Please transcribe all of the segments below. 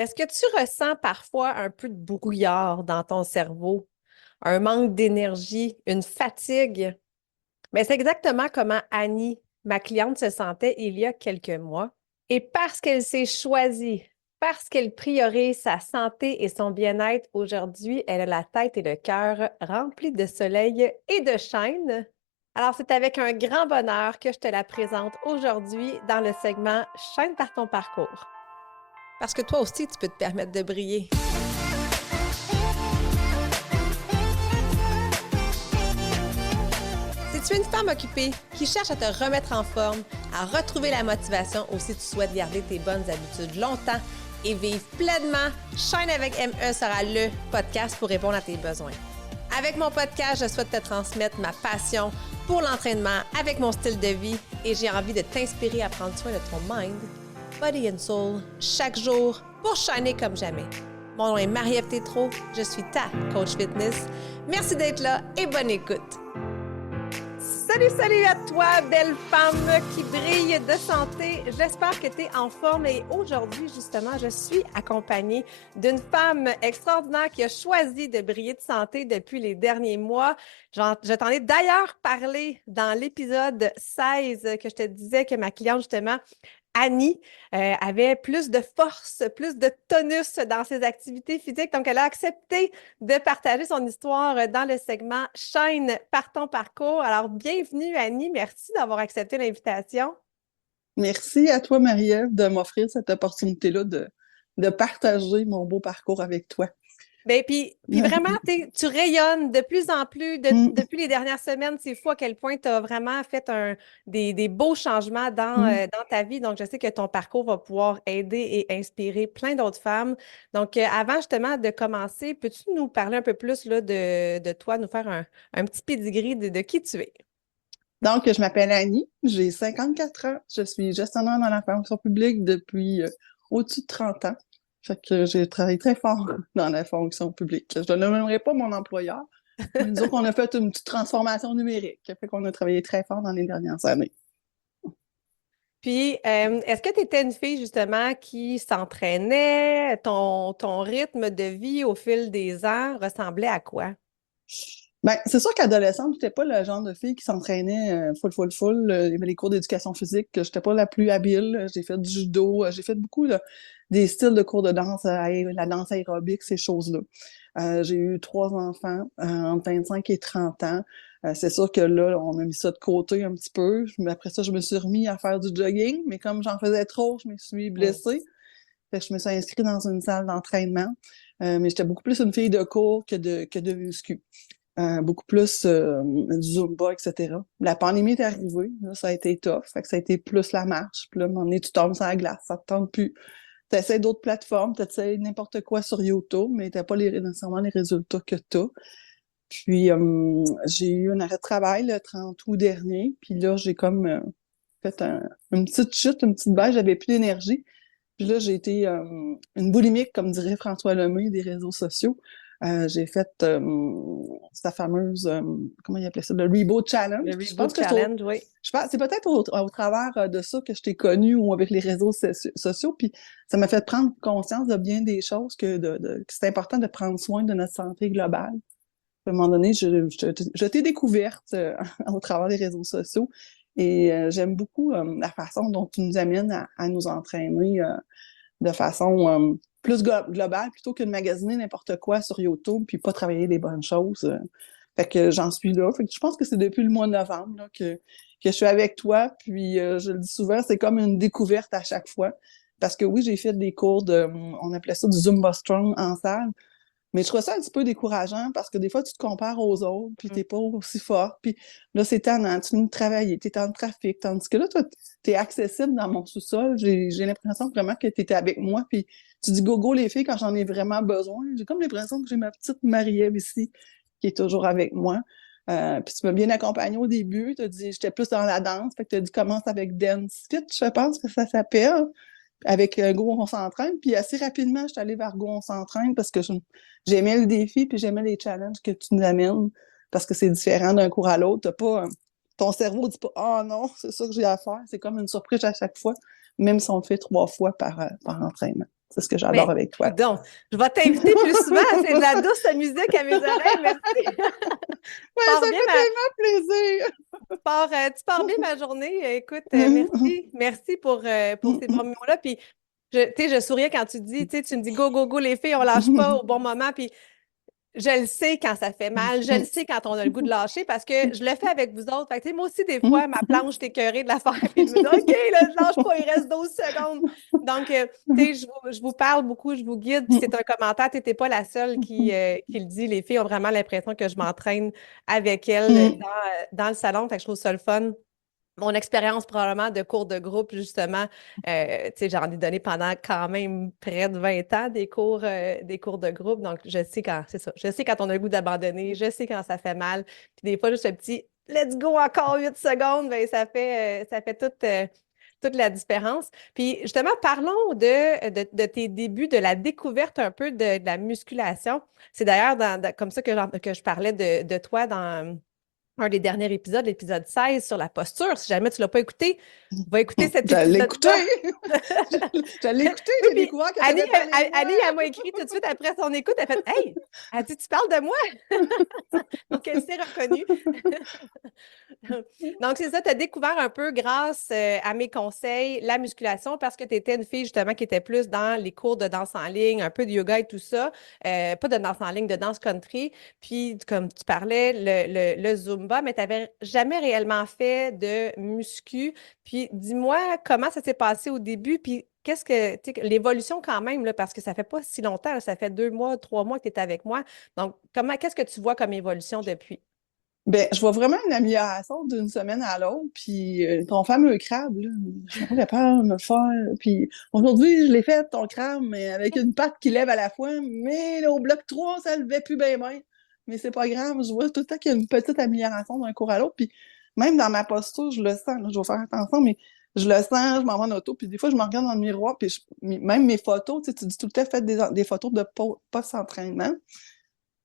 Est-ce que tu ressens parfois un peu de brouillard dans ton cerveau, un manque d'énergie, une fatigue? Mais c'est exactement comment Annie, ma cliente, se sentait il y a quelques mois. Et parce qu'elle s'est choisie, parce qu'elle priorise sa santé et son bien-être aujourd'hui, elle a la tête et le cœur remplis de soleil et de shine. Alors, c'est avec un grand bonheur que je te la présente aujourd'hui dans le segment Shine par ton parcours. Parce que toi aussi, tu peux te permettre de briller. Si tu es une femme occupée qui cherche à te remettre en forme, à retrouver la motivation ou si tu souhaites garder tes bonnes habitudes longtemps et vivre pleinement, Shine avec ME sera le podcast pour répondre à tes besoins. Avec mon podcast, je souhaite te transmettre ma passion pour l'entraînement avec mon style de vie et j'ai envie de t'inspirer à prendre soin de ton mind, body and soul chaque jour pour shiner comme jamais. Mon nom est Marie-Ève Tétrault, je suis ta coach fitness. Merci d'être là et bonne écoute. Salut à toi, belle femme qui brille de santé. J'espère que tu es en forme et aujourd'hui, justement, je suis accompagnée d'une femme extraordinaire qui a choisi de briller de santé depuis les derniers mois. Je t'en ai d'ailleurs parlé dans l'épisode 16 que je te disais que ma cliente, justement, Annie avait plus de force, plus de tonus dans ses activités physiques. Donc, elle a accepté de partager son histoire dans le segment Shine par ton parcours. Alors, bienvenue Annie. Merci d'avoir accepté l'invitation. Merci à toi, Marie-Ève, de m'offrir cette opportunité-là de partager mon beau parcours avec toi. Ben, puis vraiment, tu rayonnes de plus en plus Mm, depuis les dernières semaines. C'est fou à quel point tu as vraiment fait des beaux changements mm. dans ta vie. Donc, je sais que ton parcours va pouvoir aider et inspirer plein d'autres femmes. Donc, avant justement de commencer, peux-tu nous parler un peu plus là, de toi, nous faire un petit pedigree de qui tu es? Donc, je m'appelle Annie, j'ai 54 ans, je suis gestionnaire dans la fonction publique depuis au-dessus de 30 ans. Fait que j'ai travaillé très fort dans la fonction publique. Je ne nommerai pas mon employeur, mais disons qu'on a fait une petite transformation numérique, qui fait qu'on a travaillé très fort dans les dernières années. Puis, est-ce que tu étais une fille justement qui s'entraînait? Ton rythme de vie au fil des ans ressemblait à quoi? Ben, c'est sûr qu'adolescente, j'étais pas le genre de fille qui s'entraînait full. Il y avait les cours d'éducation physique, que j'étais pas la plus habile. J'ai fait du judo, j'ai fait beaucoup des styles de cours de danse, la danse aérobique, ces choses-là. J'ai eu 3 enfants entre 25 et 30 ans. C'est sûr que là, on a mis ça de côté un petit peu. Mais après ça, je me suis remis à faire du jogging, mais comme j'en faisais trop, je me suis Mm. blessée. Fait que je me suis inscrite dans une salle d'entraînement. Mais j'étais beaucoup plus une fille de cours que de muscu. Beaucoup plus du Zumba, etc. La pandémie est arrivée, là, ça a été tough, fait que ça a été plus la marche. Puis là, à un moment donné, tu tombes sur la glace, ça te tente plus. Tu essaies d'autres plateformes, tu essaies n'importe quoi sur YouTube, mais tu pas nécessairement les résultats que tu as. Puis j'ai eu un arrêt de travail le 30 août dernier, puis là, j'ai comme fait une petite chute, une petite baisse, j'avais plus d'énergie. Puis là, j'ai été une boulimique, comme dirait François Lemay, des réseaux sociaux. J'ai fait sa fameuse, comment il appelait ça, le Reboot Challenge. Le Puis je Reboot pense que Challenge, oui. c'est peut-être au travers de ça que je t'ai connue ou avec les réseaux sociaux. Puis ça m'a fait prendre conscience de bien des choses, que c'est important de prendre soin de notre santé globale. À un moment donné, je t'ai découverte au travers des réseaux sociaux et j'aime beaucoup la façon dont tu nous amènes à nous entraîner de façon plus globale plutôt que de magasiner n'importe quoi sur YouTube puis pas travailler les bonnes choses. Fait que j'en suis là. Fait que je pense que c'est depuis le mois de novembre là, que je suis avec toi. Puis je le dis souvent, c'est comme une découverte à chaque fois. Parce que oui, j'ai fait des cours on appelait ça du Zumba Strong en salle. Mais je trouve ça un petit peu décourageant parce que des fois, tu te compares aux autres, puis Mm. t'es pas aussi fort, puis là, c'est tannant, tu viens de travailler, t'es dans le trafic, tandis que là, toi, t'es accessible dans mon sous-sol, j'ai l'impression vraiment que t'étais avec moi, puis tu dis go les filles quand j'en ai vraiment besoin. J'ai comme l'impression que j'ai ma petite Marie-Ève ici qui est toujours avec moi. Puis tu m'as bien accompagnée au début, tu as dit j'étais plus dans la danse, fait que tu as dit commence avec Dance Fit, je pense que ça s'appelle avec Go, on s'entraîne. Puis assez rapidement, je suis allée vers Go, on s'entraîne parce que j'aimais le défi puis j'aimais les challenges que tu nous amènes parce que c'est différent d'un cours à l'autre. T'as pas, ton cerveau dit pas « Oh non, c'est ça que j'ai à faire ». C'est comme une surprise à chaque fois, même si on le fait 3 fois par entraînement. C'est ce que j'adore Mais, avec toi. donc, je vais t'inviter plus souvent. C'est de la douce musique à mes oreilles. Merci. Tu Ouais, pars ça bien fait tellement plaisir! tu pars bien ma journée. Écoute, merci. Merci pour ces bons mots-là. Puis, tu sais, je souriais quand tu dis, tu sais, tu me dis go, go, go, les filles, on lâche pas au bon moment. Puis, je le sais quand ça fait mal, je le sais quand on a le goût de lâcher parce que je le fais avec vous autres. Fait que, tu sais, moi aussi, des fois, ma planche, t'es écœurée de la faire, puis je me dis, OK, là, je lâche pas, il reste 12 secondes. Donc, tu sais, je vous parle beaucoup, je vous guide, puis c'est un commentaire, tu n'étais pas la seule qui le dit. Les filles ont vraiment l'impression que je m'entraîne avec elles dans le salon, fait que je trouve ça le fun. Mon expérience probablement de cours de groupe, justement, tu sais, j'en ai donné pendant quand même près de 20 ans des cours de groupe. Donc, je sais quand, c'est ça, je sais quand on a le goût d'abandonner, je sais quand ça fait mal. Puis des fois, juste un petit let's go encore 8 secondes, ben, ça fait toute la différence. Puis justement, parlons de tes débuts, de la découverte un peu de la musculation. C'est d'ailleurs comme ça que je parlais de toi dans un des derniers épisodes, l'épisode 16 sur la posture. Si jamais tu ne l'as pas écouté, va écouter cet J'allais l'écouter! épisode-là. J'allais l'écouter, Oui, j'ai puis découvert que tu avais parlé de moi! Annie, elle m'a écrit tout de suite après son écoute. Elle a fait Hey, elle dit, tu parles de moi? Donc, elle s'est reconnue. Donc, c'est ça, tu as découvert un peu grâce à mes conseils la musculation parce que tu étais une fille justement qui était plus dans les cours de danse en ligne, un peu de yoga et tout ça. Pas de danse en ligne, de danse country. Puis, comme tu parlais, le Zumba, mais tu n'avais jamais réellement fait de muscu. Puis, dis-moi comment ça s'est passé au début, puis qu'est-ce que, tu sais, l'évolution quand même, là, parce que ça fait pas si longtemps, là, ça fait 2 mois, 3 mois que tu es avec moi. Donc, qu'est-ce que tu vois comme évolution depuis? Ben, je vois vraiment une amélioration d'une semaine à l'autre, puis ton fameux crabe, là, je suis pas capable de le faire. Puis aujourd'hui, je l'ai fait, ton crabe, mais avec une patte qui lève à la fois, mais là, au bloc 3 ça levait plus bien. Mais c'est pas grave, je vois tout le temps qu'il y a une petite amélioration d'un cours à l'autre, puis même dans ma posture, je le sens, là, je vais faire attention, mais je le sens, je m'en vais en auto, puis des fois, je me regarde dans le miroir, puis même mes photos, tu sais, tu dis tout le temps, faites des photos de post-entraînement.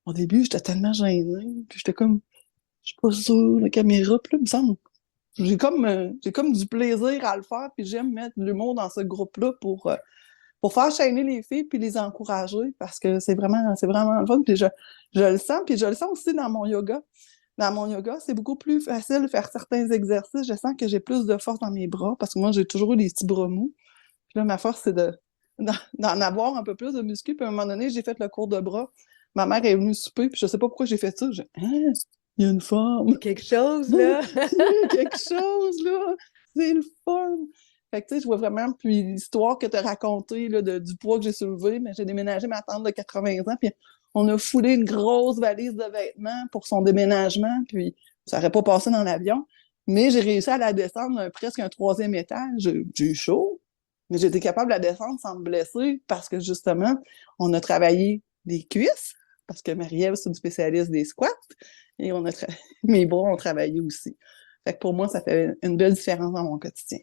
Au début, j'étais tellement gênée, puis j'étais comme je suis pas sûre, la caméra, puis là, il me semble, j'ai comme du plaisir à le faire, puis j'aime mettre de l'humour dans ce groupe-là pour faire chaîner les filles puis les encourager, parce que c'est vraiment le fun, puis je le sens, puis je le sens aussi dans mon yoga. Dans mon yoga, c'est beaucoup plus facile de faire certains exercices. Je sens que j'ai plus de force dans mes bras, parce que moi, j'ai toujours eu des petits bras mous. Puis là, ma force, c'est d'en avoir un peu plus de muscles. Puis à un moment donné, j'ai fait le cours de bras. Ma mère est venue souper, puis je sais pas pourquoi j'ai fait ça. J'ai hein? Il y a une Il y forme. a quelque chose, Il là. y a quelque chose, là. C'est le fun. Fait que, tu sais, je vois vraiment, puis l'histoire que tu as racontée, là, du poids que j'ai soulevé, mais j'ai déménagé ma tante de 80 ans, puis on a foulé une grosse valise de vêtements pour son déménagement, puis ça n'aurait pas passé dans l'avion. Mais j'ai réussi à la descendre presque un 3e étage. J'ai eu chaud, mais j'ai été capable de la descendre sans me blesser parce que, justement, on a travaillé les cuisses, parce que Marie-Ève, c'est une spécialiste des squats, et mes bras ont travaillé aussi. Fait que pour moi, ça fait une belle différence dans mon quotidien.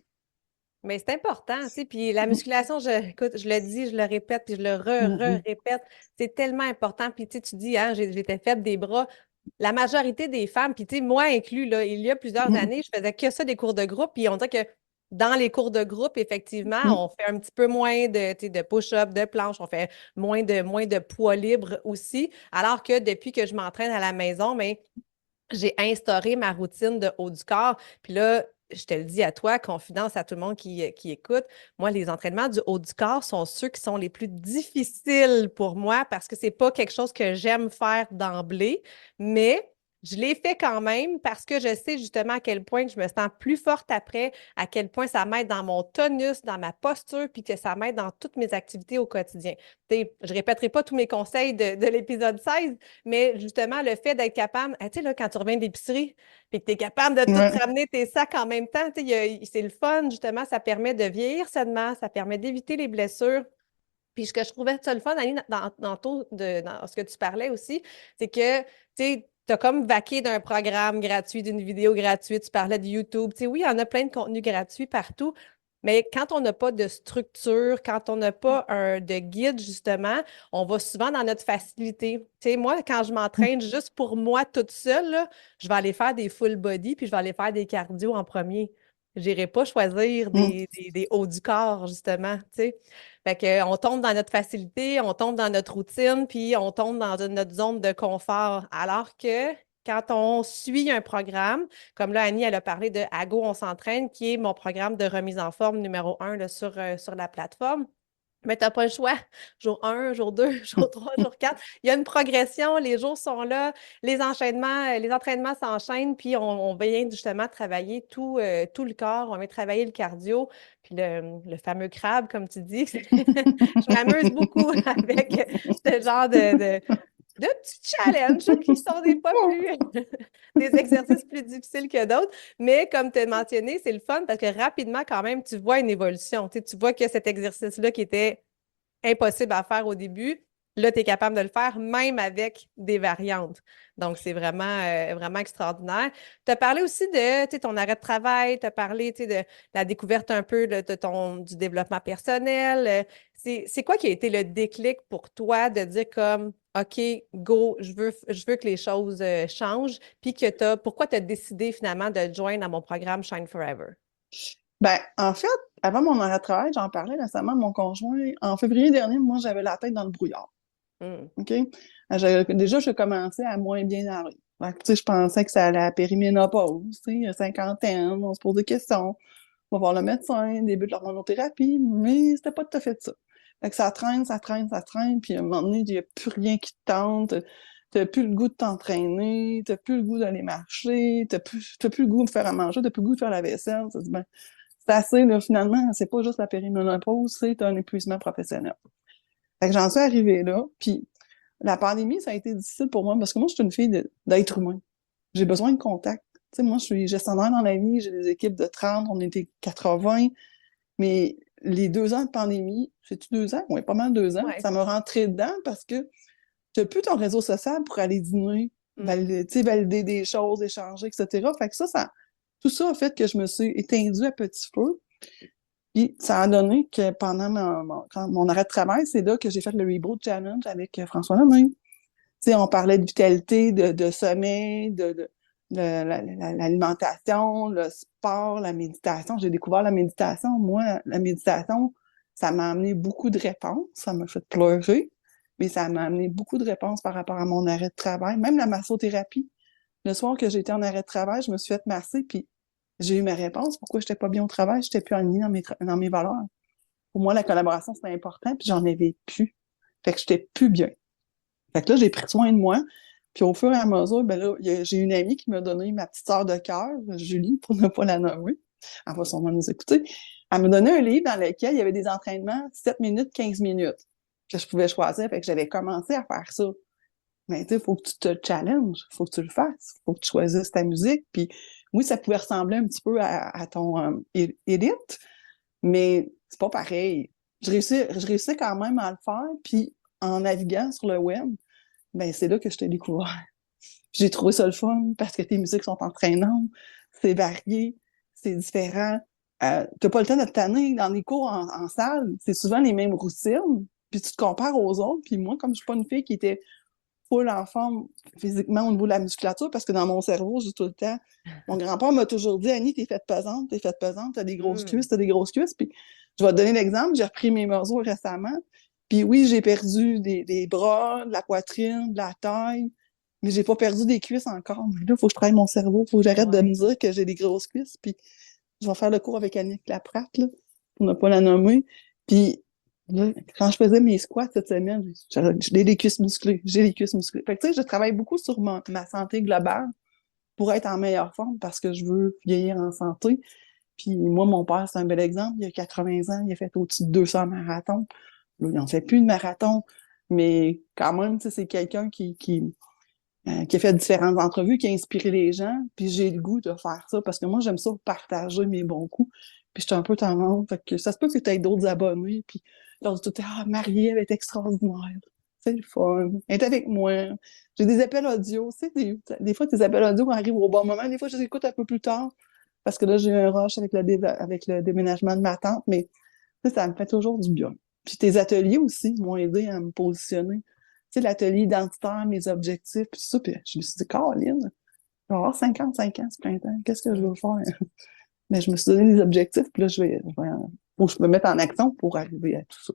Mais c'est important, tu sais. Puis la musculation, écoute, je le dis, je le répète, puis je le Mhm. répète. C'est tellement important. Puis tu sais, tu dis, hein, j'étais faite des bras. La majorité des femmes, puis tu sais, moi inclus, là, il y a plusieurs Mhm. années, je faisais que ça des cours de groupe. Puis on dirait que dans les cours de groupe, effectivement, Mhm. on fait un petit peu moins de, tu sais, de push-up, de planche, on fait moins de poids libre aussi. Alors que depuis que je m'entraîne à la maison, mais j'ai instauré ma routine de haut du corps. Puis là, je te le dis à toi, confidence à tout le monde qui écoute, moi, les entraînements du haut du corps sont ceux qui sont les plus difficiles pour moi parce que c'est pas quelque chose que j'aime faire d'emblée, mais je l'ai fait quand même parce que je sais justement à quel point je me sens plus forte après, à quel point ça m'aide dans mon tonus, dans ma posture, puis que ça m'aide dans toutes mes activités au quotidien. T'sais, je ne répéterai pas tous mes conseils de l'épisode 16, mais justement, le fait d'être capable, tu sais, là, quand tu reviens de l'épicerie, puis que tu es capable de tout Ouais. ramener tes sacs en même temps, tu sais, c'est le fun, justement, ça permet de vieillir sainement, ça permet d'éviter les blessures. Puis ce que je trouvais ça le fun, Annie, dans ce que tu parlais aussi, c'est que, tu sais, tu as comme vaqué d'un programme gratuit, d'une vidéo gratuite, tu parlais de YouTube. Tu sais, oui, il y en a plein de contenus gratuits partout, mais quand on n'a pas de structure, quand on n'a pas de guide, justement, on va souvent dans notre facilité. Tu sais, moi, quand je m'entraîne juste pour moi toute seule, là, je vais aller faire des full body, puis je vais aller faire des cardio en premier. Je n'irai pas choisir Mhm. des hauts du corps, justement, tu sais. Fait qu'on tombe dans notre facilité, on tombe dans notre routine, puis on tombe dans notre zone de confort. Alors que quand on suit un programme, comme là, Annie, elle a parlé de Ago, on s'entraîne, qui est mon programme de remise en forme numéro 1 là, sur la plateforme. Mais tu n'as pas le choix. Jour 1, jour 2, jour 3, jour 4. Il y a une progression, les jours sont là, les enchaînements, les entraînements s'enchaînent, puis on vient justement travailler tout le corps, on vient travailler le cardio, puis le fameux crabe, comme tu dis. Je m'amuse beaucoup avec ce genre de petits challenges qui sont des fois plus des exercices plus difficiles que d'autres. Mais comme tu as mentionné, c'est le fun parce que rapidement, quand même, tu vois une évolution. Tu vois que cet exercice-là qui était impossible à faire au début, là, tu es capable de le faire même avec des variantes. Donc, c'est vraiment extraordinaire. Tu as parlé aussi de ton arrêt de travail, tu as parlé de la découverte un peu du développement personnel. C'est quoi qui a été le déclic pour toi de dire comme OK, go, je veux que les choses changent, puis pourquoi tu as décidé finalement de te joindre à mon programme Shine Forever? Ben, en fait, avant mon arrêt de travail, j'en parlais récemment à mon conjoint. En février dernier, moi, j'avais la tête dans le brouillard. Mm. OK? Déjà, je commençais à moins bien aller. Fait que, tu sais, je pensais que ça allait à la périménopause, tu sais, cinquantaine, on se pose des questions, on va voir le médecin, début de l'hormonothérapie, mais c'était pas tout à fait ça. Fait que ça traîne, ça traîne, ça traîne, puis à un moment donné, il n'y a plus rien qui te tente, t'as plus le goût de t'entraîner, t'as plus le goût d'aller marcher, t'as plus le goût de faire à manger, t'as plus le goût de faire la vaisselle. Tu te dis, ben, c'est assez, là, finalement, c'est pas juste la périménopause, c'est un épuisement professionnel. Fait que j'en suis arrivée là, puis la pandémie, ça a été difficile pour moi parce que moi, je suis une fille d'être humain. J'ai besoin de contact. Tu sais, moi, je suis gestionnaire dans la vie, j'ai des équipes de 30, on était 80, mais les 2 ans de pandémie, c'est-tu 2 ans? Oui, pas mal 2 ans. Ouais. Ça m'a rentré dedans parce que tu n'as plus ton réseau social pour aller dîner, valider des choses, échanger, etc. Fait que tout ça a fait que je me suis éteindue à petit feu. Puis ça a donné que pendant mon arrêt de travail, c'est là que j'ai fait le Reboot Challenge avec François Lemay. Tu sais, on parlait de vitalité, de sommeil, de l'alimentation, le sport, la méditation. J'ai découvert la méditation. Moi, la méditation, ça m'a amené beaucoup de réponses. Ça m'a fait pleurer, mais ça m'a amené beaucoup de réponses par rapport à mon arrêt de travail. Même la massothérapie. Le soir que j'étais en arrêt de travail, je me suis fait masser, puis j'ai eu ma réponse. Pourquoi je n'étais pas bien au travail? Je n'étais plus alignée dans mes valeurs. Pour moi, la collaboration, c'était important, puis j'en avais plus. Fait que j'étais plus bien. Fait que là, j'ai pris soin de moi. Puis au fur et à mesure, ben là, j'ai une amie qui m'a donné ma petite sœur de cœur, Julie, pour ne pas la nommer. Elle va sûrement nous écouter. Elle m'a donné un livre dans lequel il y avait des entraînements 7 minutes, 15 minutes que je pouvais choisir. Fait que j'avais commencé à faire ça. Mais tu sais, il faut que tu te challenges, il faut que tu le fasses, il faut que tu choisisses ta musique. Puis oui, ça pouvait ressembler un petit peu à ton edit, mais c'est pas pareil. Je réussis quand même à le faire, puis en naviguant sur le web, ben c'est là que je t'ai découvert. J'ai trouvé ça le fun parce que tes musiques sont entraînantes, c'est varié, c'est différent. T'as pas le temps de te tanner dans les cours en salle, c'est souvent les mêmes routines, puis tu te compares aux autres. Puis moi, comme je suis pas une fille qui était full en forme physiquement au niveau de la musculature, parce que dans mon cerveau, j'ai tout le temps... Mon grand-père m'a toujours dit, Annie, t'es faite pesante, t'as des grosses cuisses, t'as des grosses cuisses. Puis je vais te donner l'exemple, j'ai repris mes mesures récemment. Puis oui, j'ai perdu des bras, de la poitrine, de la taille, mais j'ai pas perdu des cuisses encore. Là, il faut que je travaille mon cerveau, il faut que j'arrête de me dire que j'ai des grosses cuisses. Puis je vais faire le cours avec Annick Laprate, là, pour ne pas la nommer. Puis là, quand je faisais mes squats cette semaine, j'ai des cuisses musclées. J'ai des cuisses musclées. Fait que, tu sais, je travaille beaucoup sur ma santé globale pour être en meilleure forme parce que je veux vieillir en santé. Puis moi, mon père, c'est un bel exemple. Il a 80 ans, il a fait au-dessus de 200 marathons. Là, il n'en fait plus de marathon, mais quand même, tu sais, c'est quelqu'un qui a fait différentes entrevues, qui a inspiré les gens. Puis j'ai le goût de faire ça parce que moi, j'aime ça partager mes bons coups. Puis j'étais un peu tendance. Fait que ça se peut que tu aies d'autres abonnés. Puis leur tout ah, Marie, elle est extraordinaire. C'est le fun. Elle est avec moi. J'ai des appels audio. Tu sais, des fois, tes appels audio arrivent au bon moment. Des fois, je les écoute un peu plus tard parce que là, j'ai eu un rush avec le déménagement de ma tante. Mais ça me fait toujours du bien. Puis tes ateliers aussi m'ont aidé à me positionner. Tu sais, l'atelier identitaire, mes objectifs, puis tout ça. Puis je me suis dit, Caroline, je vais avoir 55 ans ce printemps. Qu'est-ce que je veux faire? Mais je me suis donné des objectifs, puis là, faut que je me mette en action pour arriver à tout ça.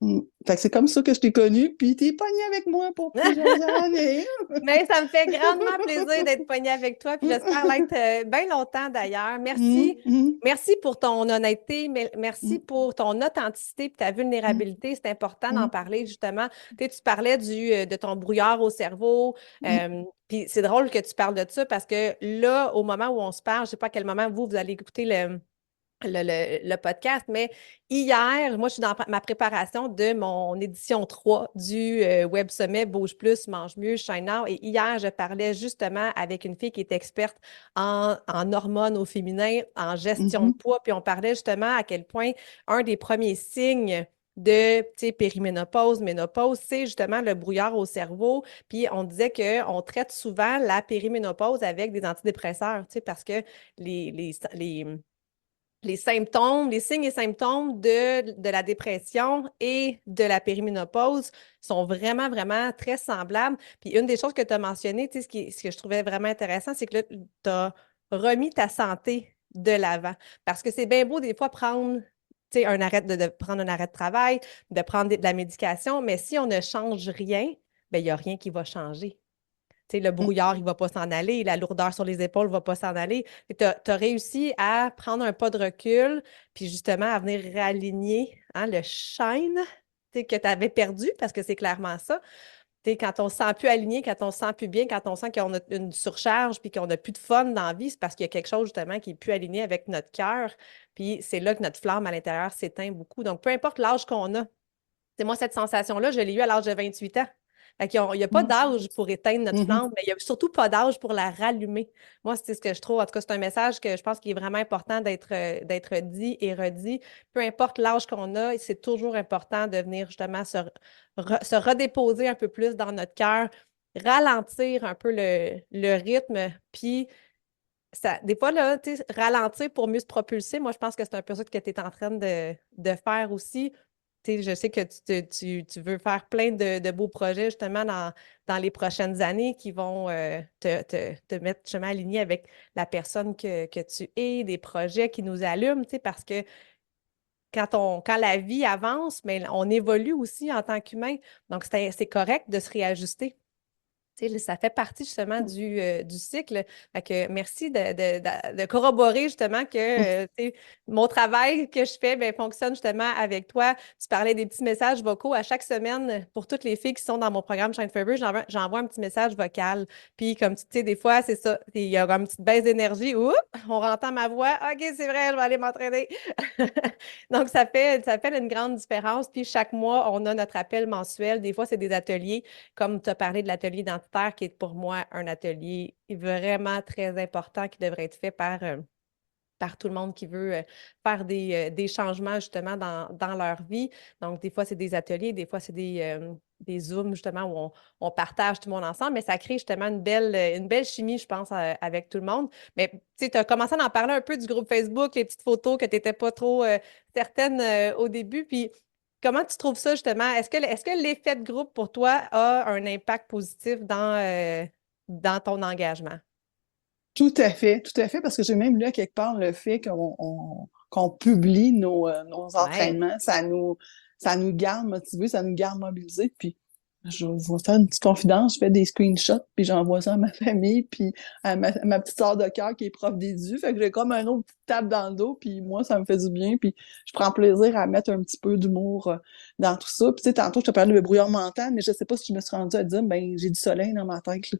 Fait que c'est comme ça que je t'ai connue, puis t'es pognée avec moi pour plusieurs années. Mais ça me fait grandement plaisir d'être pognée avec toi, puis j'espère l'être bien longtemps d'ailleurs. Mmh, Merci. mmh, Merci pour ton honnêteté, mais merci mmh, pour ton authenticité et ta mmh, vulnérabilité. C'est important d'en mmh, parler, justement. Tu parlais de ton brouillard au cerveau. mmh. Puis c'est drôle que tu parles de ça parce que là, au moment où on se parle, je ne sais pas à quel moment vous allez écouter le podcast, mais hier, moi, je suis dans ma préparation de mon édition 3 du Web Sommet Bouge plus, mange mieux, shine now. Et hier, je parlais justement avec une fille qui est experte en hormones au féminin, en gestion de Mmh. poids, puis on parlait justement à quel point un des premiers signes de périménopause, ménopause, c'est justement le brouillard au cerveau. Puis on disait qu'on traite souvent la périménopause avec des antidépresseurs, parce que les symptômes, les signes et symptômes de la dépression et de la périménopause sont vraiment, vraiment très semblables. Puis une des choses que tu as mentionnées, ce que je trouvais vraiment intéressant, c'est que là, tu as remis ta santé de l'avant. Parce que c'est bien beau des fois prendre un arrêt de prendre un arrêt de travail, de prendre de la médication, mais si on ne change rien, bien, il n'y a rien qui va changer. Le Mmh. brouillard, il ne va pas s'en aller, la lourdeur sur les épaules ne va pas s'en aller. Tu as réussi à prendre un pas de recul, puis justement à venir réaligner le shine que tu avais perdu, parce que c'est clairement ça. Quand on ne se sent plus aligné, quand on ne se sent plus bien, quand on sent qu'on a une surcharge, puis qu'on n'a plus de fun dans la vie, c'est parce qu'il y a quelque chose justement qui n'est plus aligné avec notre cœur. Puis c'est là que notre flamme à l'intérieur s'éteint beaucoup. Donc, peu importe l'âge qu'on a, c'est moi, cette sensation-là, je l'ai eue à l'âge de 28 ans. Fait qu'il n'y a pas Mmh. d'âge pour éteindre notre Mmh. flamme, mais il n'y a surtout pas d'âge pour la rallumer. Moi, c'est ce que je trouve. En tout cas, c'est un message que je pense qu'il est vraiment important d'être dit et redit. Peu importe l'âge qu'on a, c'est toujours important de venir justement se redéposer un peu plus dans notre cœur, ralentir un peu le rythme, puis ça, des fois, là, ralentir pour mieux se propulser, moi, je pense que c'est un peu ça que tu es en train de faire aussi. Je sais que tu veux faire plein de beaux projets justement dans les prochaines années qui vont te mettre justement aligné avec la personne que tu es, des projets qui nous allument, parce que quand la vie avance, mais on évolue aussi en tant qu'humain. Donc, c'est correct de se réajuster. Ça fait partie justement du cycle. Fait que merci de corroborer justement que mon travail que je fais fonctionne justement avec toi. Tu parlais des petits messages vocaux à chaque semaine pour toutes les filles qui sont dans mon programme Shine Forever. J'envoie un petit message vocal. Puis comme tu sais, des fois, c'est ça. Il y a une petite baisse d'énergie. Oups, on entend ma voix. OK, c'est vrai, je vais aller m'entraîner. Donc, ça fait une grande différence. Puis chaque mois, on a notre appel mensuel. Des fois, c'est des ateliers comme tu as parlé de l'atelier identitaire, qui est pour moi un atelier vraiment très important qui devrait être fait par tout le monde qui veut faire des changements justement dans leur vie. Donc, des fois, c'est des ateliers, des fois, c'est des Zooms justement où on partage tout le monde ensemble, mais ça crée justement une belle chimie, je pense, avec tout le monde. Mais tu as commencé à en parler un peu du groupe Facebook, les petites photos que tu n'étais pas trop certaine au début. Puis, comment tu trouves ça justement? Est-ce que l'effet de groupe pour toi a un impact positif dans ton engagement? Tout à fait, parce que j'ai même lu à quelque part le fait qu'on publie nos Ouais. entraînements, ça nous garde motivés, ça nous garde mobilisés. Puis je vais faire une petite confidence, je fais des screenshots, puis j'envoie ça à ma famille, puis à ma petite sœur de cœur qui est prof d'édu. Fait que j'ai comme un autre petite tape dans le dos, puis moi, ça me fait du bien. Puis je prends plaisir à mettre un petit peu d'humour dans tout ça. Puis tu sais, tantôt, je te parlais de brouillard mental, mais je sais pas si je me suis rendue à dire, ben j'ai du soleil dans ma tête, là.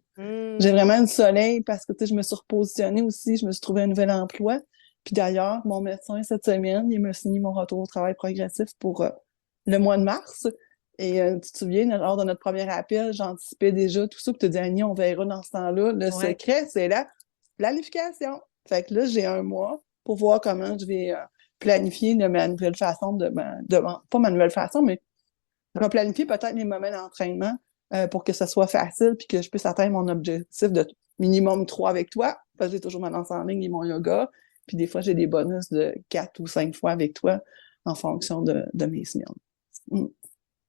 J'ai Hmm. vraiment du soleil parce que, tu sais, je me suis repositionnée aussi, je me suis trouvé un nouvel emploi. Puis d'ailleurs, mon médecin, cette semaine, il m'a signé mon retour au travail progressif pour le mois de mars. Et tu te souviens, lors de notre premier appel, j'anticipais déjà tout ça, puis tu dis, Annie, on verra dans ce temps-là. Le Ouais. secret, c'est la planification. Fait que là, j'ai un mois pour voir comment je vais planifier de ma nouvelle façon pas ma nouvelle façon, mais je vais planifier peut-être mes moments d'entraînement pour que ce soit facile puis que je puisse atteindre mon objectif de minimum 3 avec toi. Parce que j'ai toujours ma danse en ligne et mon yoga. Puis des fois, j'ai des bonus de 4 ou 5 fois avec toi en fonction de mes semaines. Mm.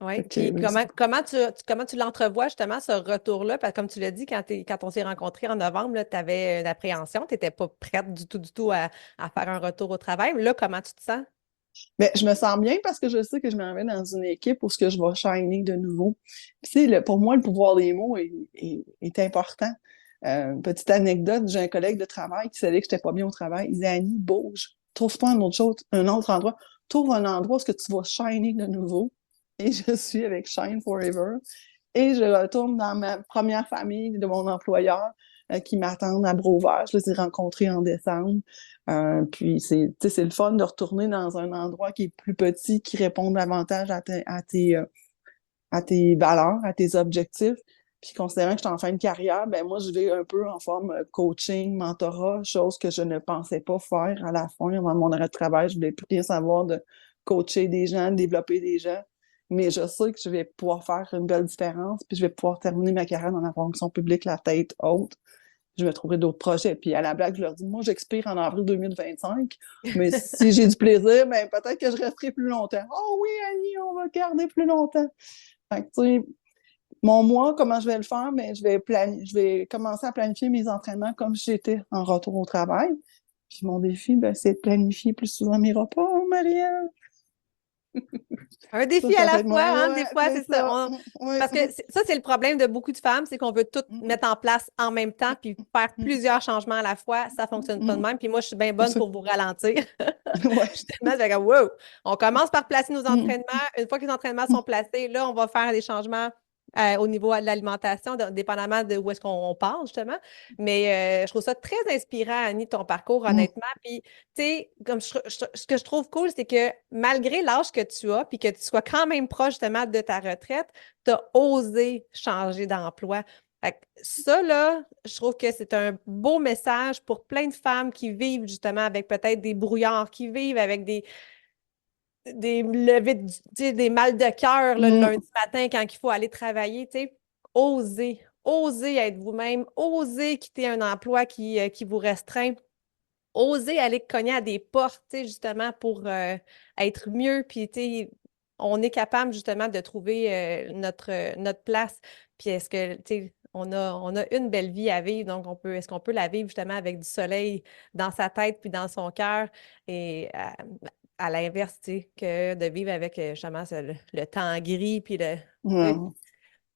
Oui. Fait que, Puis comment tu l'entrevois justement, ce retour-là? Parce que comme tu l'as dit, quand on s'est rencontrés en novembre, tu avais une appréhension, tu n'étais pas prête du tout à faire un retour au travail. Là, comment tu te sens? Mais je me sens bien parce que je sais que je m'en vais dans une équipe où ce que je vais shiner de nouveau. Puis, tu sais, pour moi, le pouvoir des mots est important. Petite anecdote, j'ai un collègue de travail qui savait que j'étais pas bien au travail. Il disait, Annie, bouge, trouve-toi un autre chose, un autre endroit. Trouve un endroit où ce que tu vas shiner de nouveau. Et je suis avec Shine Forever. Et je retourne dans ma première famille de mon employeur qui m'attendent à Bros-Vert. Je les ai rencontrés en décembre. Puis c'est le fun de retourner dans un endroit qui est plus petit, qui répond davantage à tes valeurs, à tes objectifs. Puis considérant que je suis en fin de carrière, ben moi, je vais un peu en forme coaching, mentorat, chose que je ne pensais pas faire à la fin, avant mon arrêt de travail. Je voulais plus rien savoir de coacher des gens, de développer des gens. Mais je sais que je vais pouvoir faire une belle différence, puis je vais pouvoir terminer ma carrière dans la fonction publique, la tête haute. Je me trouverai d'autres projets. Puis à la blague, je leur dis, moi, j'expire en avril 2025, mais si j'ai du plaisir, ben peut-être que je resterai plus longtemps. Oh oui, Annie, on va garder plus longtemps. Fait que, tu sais, mon mois, comment je vais le faire? Mais je vais commencer à planifier mes entraînements comme si j'étais en retour au travail. Puis mon défi, ben, c'est de planifier plus souvent mes repas, Marielle. Un défi à Ça la va être fois, mon... hein, Ouais, des fois, c'est c'est ça. ça. Ouais. Parce que ça, c'est le problème de beaucoup de femmes, c'est qu'on veut tout mettre en place en même temps, puis faire plusieurs changements à la fois. Ça fonctionne pas de même. Puis moi, je suis bien bonne pour vous ralentir. Ouais. Justement, c'est comme, wow! On commence par placer nos entraînements. Une fois que les entraînements sont placés, là, on va faire des changements au niveau de l'alimentation, dépendamment de où est-ce qu'on part, justement. Mais je trouve ça très inspirant, Annie, ton parcours, honnêtement. Puis, tu sais, ce que je trouve cool, c'est que malgré l'âge que tu as, puis que tu sois quand même proche, justement, de ta retraite, tu as osé changer d'emploi. Fait que ça, là, je trouve que c'est un beau message pour plein de femmes qui vivent justement avec peut-être des brouillards, qui vivent avec des levées, tu sais, des mal de cœur là, le lundi matin quand il faut aller travailler. Tu sais, osez être vous-même, osez quitter un emploi qui vous restreint, osez aller cogner à des portes, tu sais, justement, pour être mieux. Puis, tu sais, on est capable justement de trouver notre place. Puis, est-ce que, tu sais, on a une belle vie à vivre, donc est-ce qu'on peut la vivre justement avec du soleil dans sa tête puis dans son cœur et à l'inverse, tu sais, que de vivre avec justement le temps gris puis tu Ouais.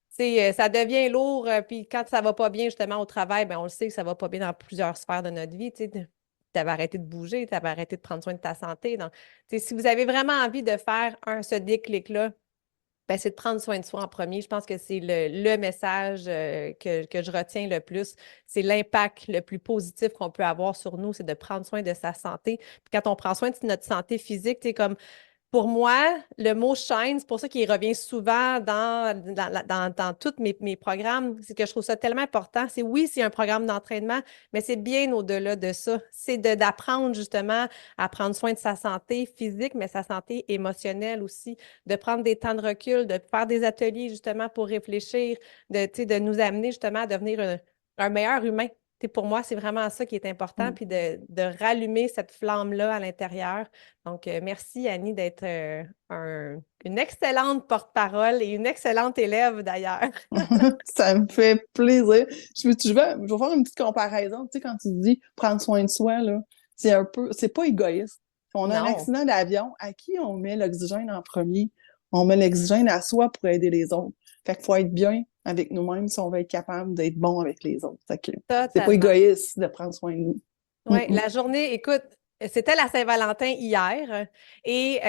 sais, ça devient lourd, puis quand ça va pas bien justement au travail, ben on le sait que ça va pas bien dans plusieurs sphères de notre vie, tu sais. Tu avais arrêté de bouger, tu avais arrêté de prendre soin de ta santé. Donc, tu sais, si vous avez vraiment envie de faire ce déclic-là, ben, c'est de prendre soin de soi en premier. Je pense que c'est le message que je retiens le plus. C'est l'impact le plus positif qu'on peut avoir sur nous, c'est de prendre soin de sa santé. Puis quand on prend soin de notre santé physique, tu sais, comme pour moi, le mot shine, c'est pour ça qu'il revient souvent dans tous mes programmes. C'est que je trouve ça tellement important. C'est oui, c'est un programme d'entraînement, mais c'est bien au-delà de ça. C'est d'apprendre justement à prendre soin de sa santé physique, mais sa santé émotionnelle aussi. De prendre des temps de recul, de faire des ateliers justement pour réfléchir, de nous amener justement à devenir un meilleur humain. Pour moi, c'est vraiment ça qui est important, puis de rallumer cette flamme-là à l'intérieur. Donc, merci Annie d'être une excellente porte-parole et une excellente élève d'ailleurs. Ça me fait plaisir. Je vais faire une petite comparaison. Tu sais, quand tu dis prendre soin de soi, là, c'est pas égoïste. Si on a un Non. accident d'avion, à qui on met l'oxygène en premier? On met l'oxygène à soi pour aider les autres. Fait qu'il faut être bien avec nous-mêmes si on veut être capable d'être bon avec les autres. Fait que c'est pas Totalement. égoïste de prendre soin de nous. Oui, la journée, écoute, c'était la Saint-Valentin hier et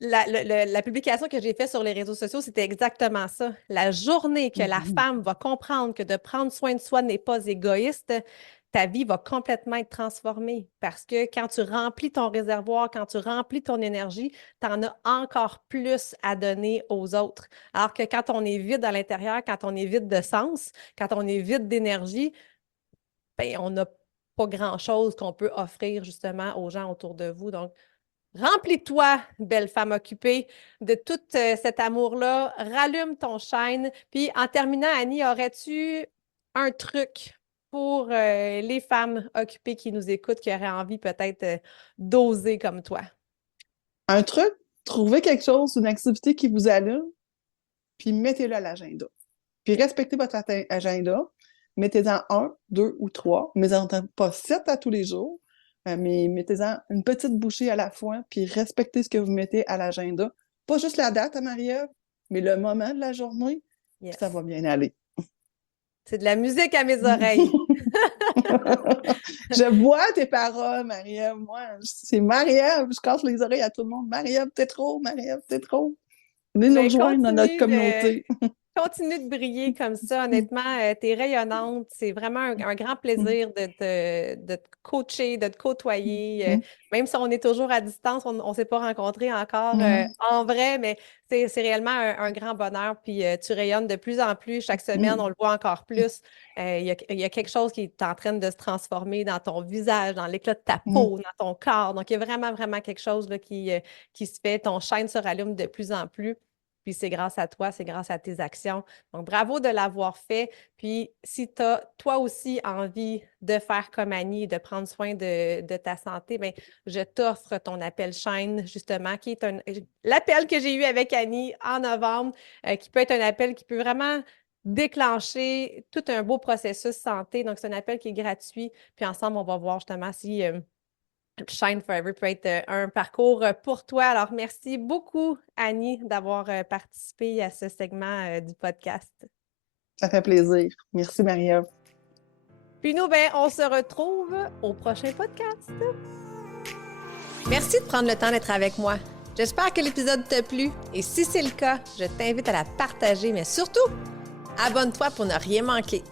la publication que j'ai faite sur les réseaux sociaux, c'était exactement ça. La journée que la femme va comprendre que de prendre soin de soi n'est pas égoïste, ta vie va complètement être transformée parce que quand tu remplis ton réservoir, quand tu remplis ton énergie, tu en as encore plus à donner aux autres. Alors que quand on est vide à l'intérieur, quand on est vide de sens, quand on est vide d'énergie, ben, on n'a pas grand-chose qu'on peut offrir justement aux gens autour de vous. Donc, remplis-toi, belle femme occupée, de tout cet amour-là. Rallume ton shine. Puis, en terminant, Annie, aurais-tu un truc pour les femmes occupées qui nous écoutent, qui auraient envie peut-être d'oser comme toi? Un truc, trouvez quelque chose, une activité qui vous allume, puis mettez-le à l'agenda. Puis respectez votre agenda. Mettez-en un, deux ou trois. Mais en pas sept à tous les jours. mais mettez-en une petite bouchée à la fois, puis respectez ce que vous mettez à l'agenda. Pas juste la date à Marie-Ève, mais le moment de la journée, puis ça Yes. va bien aller. C'est de la musique à mes oreilles. Je vois tes paroles, Marie-Ève. Moi, c'est Marie-Ève. Je casse les oreilles à tout le monde. Marie-Ève, t'es trop. Marie-Ève, t'es trop. Venez nous Ben, rejoindre dans notre continue de, communauté. continue de briller comme ça. Honnêtement, tu es rayonnante. C'est vraiment un grand plaisir de te coacher, de te côtoyer. Même si on est toujours à distance, on ne s'est pas rencontrés encore en vrai, mais c'est réellement un grand bonheur. Puis tu rayonnes de plus en plus. Chaque semaine, on le voit encore plus. Il y a quelque chose qui est en train de se transformer dans ton visage, dans l'éclat de ta peau, dans ton corps. Donc, il y a vraiment, vraiment quelque chose là, qui se fait. Ton chaîne se rallume de plus en plus. Puis c'est grâce à toi, c'est grâce à tes actions. Donc, bravo de l'avoir fait. Puis, si tu as toi aussi envie de faire comme Annie, de prendre soin de ta santé, bien, je t'offre ton appel chaîne, justement, qui est l'appel que j'ai eu avec Annie en novembre, qui peut être un appel qui peut vraiment déclencher tout un beau processus santé. Donc, c'est un appel qui est gratuit. Puis ensemble, on va voir justement si Shine Forever peut être un parcours pour toi. Alors, merci beaucoup, Annie, d'avoir participé à ce segment du podcast. Ça fait plaisir. Merci, Marie-Ève. Puis nous, ben, on se retrouve au prochain podcast. Merci de prendre le temps d'être avec moi. J'espère que l'épisode t'a plu et si c'est le cas, je t'invite à la partager, mais surtout, abonne-toi pour ne rien manquer.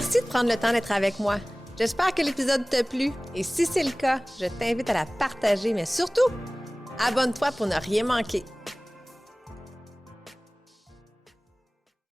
Merci de prendre le temps d'être avec moi. J'espère que l'épisode t'a plu et si c'est le cas, je t'invite à la partager, mais surtout, abonne-toi pour ne rien manquer.